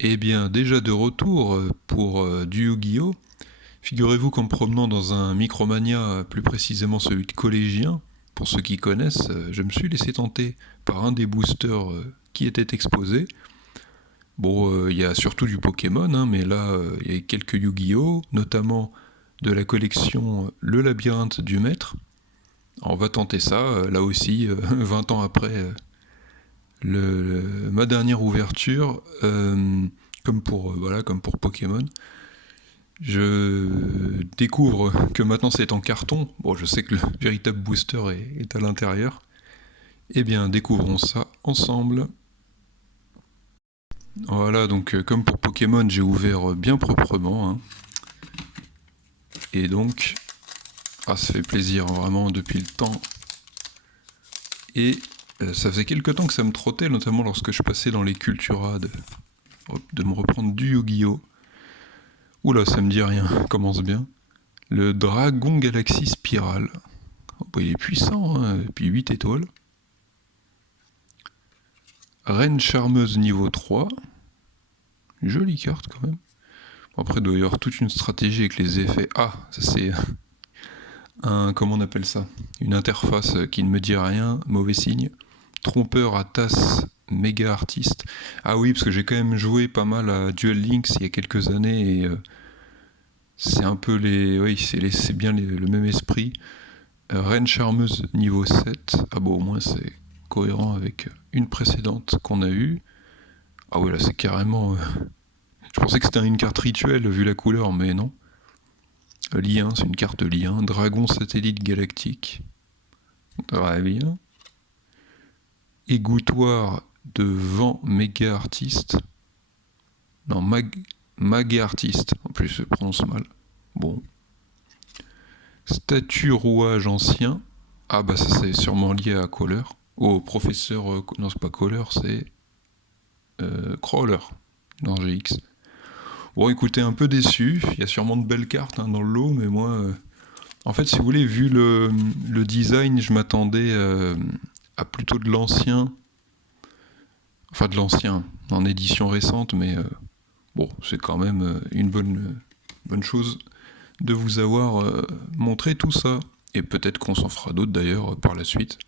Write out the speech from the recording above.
Eh bien, déjà de retour pour du Yu-Gi-Oh! Figurez-vous qu'en me promenant dans un Micromania, plus précisément celui de collégien, pour ceux qui connaissent, je me suis laissé tenter par un des boosters qui était exposé. Bon, il y a surtout du Pokémon, hein, mais là, il y a quelques Yu-Gi-Oh! Notamment de la collection Le Labyrinthe du Maître. Alors, on va tenter ça, là aussi, 20 ans après ma dernière ouverture, comme pour Pokémon. Je découvre que maintenant c'est en carton. Bon, je sais que le véritable booster est à l'intérieur. Eh bien, découvrons ça ensemble. Voilà, donc comme pour Pokémon, j'ai ouvert bien proprement, hein. Et donc, ça fait plaisir, hein, vraiment, depuis le temps. Et ça faisait quelques temps que ça me trottait, notamment lorsque je passais dans les Cultura, de me reprendre du Yu-Gi-Oh! Oula, ça me dit rien, commence bien. Le Dragon Galaxy Spiral. Oh, bah, il est puissant, hein, et puis 8 étoiles. Reine Charmeuse niveau 3. Jolie carte quand même. Bon, après, il doit y avoir toute une stratégie avec les effets. Ah, ça c'est comment on appelle ça? Une interface qui ne me dit rien, mauvais signe. Trompeur à tasse méga artiste. Ah oui, parce que j'ai quand même joué pas mal à Duel Links il y a quelques années et c'est un peu les. Oui, c'est bien le même esprit. Reine Charmeuse niveau 7. Ah bon, au moins c'est cohérent avec une précédente qu'on a eue. Ah oui, là c'est carrément. Je pensais que c'était une carte rituelle vu la couleur, mais non. Lien, c'est une carte lien. Dragon satellite galactique. Très bien. Égouttoir de vent méga artiste. Non, mag artiste. En plus, je prononce mal. Bon. Statue rouage ancien. Ah bah ça c'est sûrement lié à Kohler. Au professeur... non, c'est pas Kohler, c'est... Crawler. Dans GX. Bon, écoutez, un peu déçu. Il y a sûrement de belles cartes, hein, dans le lot, mais moi... En fait, si vous voulez, vu le design, je m'attendais à plutôt de l'ancien. Enfin, de l'ancien, en édition récente, mais bon, c'est quand même une bonne chose de vous avoir montré tout ça. Et peut-être qu'on s'en fera d'autres d'ailleurs par la suite.